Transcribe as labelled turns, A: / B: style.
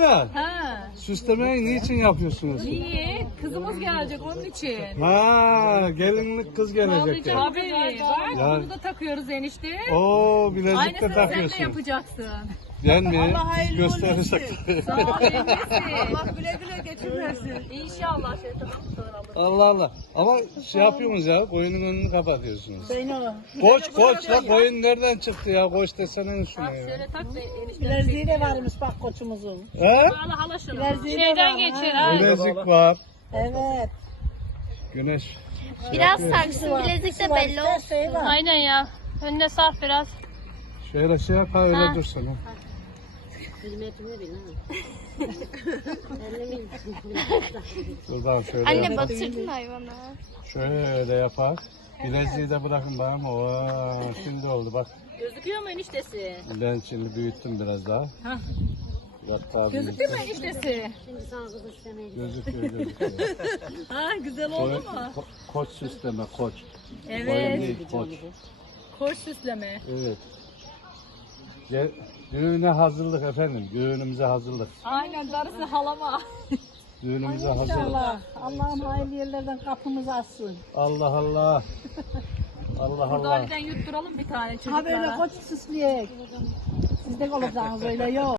A: da
B: Ha.
A: süslemeyi niçin yapıyorsunuz?
B: Niye? Kızımız gelecek onun için.
A: Ha, gelinlik kız gelecek ya.
B: Tabii. Bak
A: Ya.
B: bunu da takıyoruz enişte.
A: Oo, bilezik de
B: Aynısını sen de
A: takıyorsun.
B: yapacaksın.
A: Ben mi?
C: Allah hayırlı
A: Gösterirsek.
B: Sağ ol enişte.
C: Allah güle güle getirmesin.
B: İnşallah şey tamam sonra alırız.
A: Allah Allah. Ama şey yapıyorsunuz ya, koyunun önünü kapatıyorsunuz.
C: Zeyno.
A: Koç la koyun nereden çıktı ya? Koç desene şuna ya.
B: Şöyle tak da enişte.
C: Bileziği de varmış bak koçumuzun.
A: He?
B: Hala hala şunu.
C: Bileziği de
B: Şeyden
C: var,
B: geçer
C: ha.
B: ha.
A: Bilezik var.
C: Evet.
A: Güneş.
D: Biraz taksın bilezik de belli
C: Her
D: olsun.
C: şey var.
B: Aynen ya. Önüne sar biraz.
A: Şöyle şey yap, öyle dursana. Buradan şöyle
D: Anne
A: yapar.
D: batırdın hayvanı.
A: Şöyle yapar. Bileziği de bırakın bana ama şimdi oldu bak.
B: Gözüküyor mu eniştesi?
A: Ben şimdi büyüttüm biraz daha.
B: Hah.
A: Yattağı
B: Gözüktü mü eniştesi?
A: Gözüküyor.
B: Ha güzel oldu mu?
A: Koç süsleme, koç. Koyun
B: Evet.
A: değil, koç.
B: Koş süsleme.
A: Evet. Düğüne hazırlık efendim. Düğünümüze hazırlık.
B: Aynen darısı halama.
A: Düğünümüze hazırlık.
C: İnşallah. Allah'ım hayırlı yerlerden kapımızı açsın.
A: Allah Allah. Allah
B: Burada
A: Allah.
B: önden yutturalım bir tane
C: Ha böyle
B: çocuklara.
C: koç süsleyek. Siz de olacaksınız öyle yok.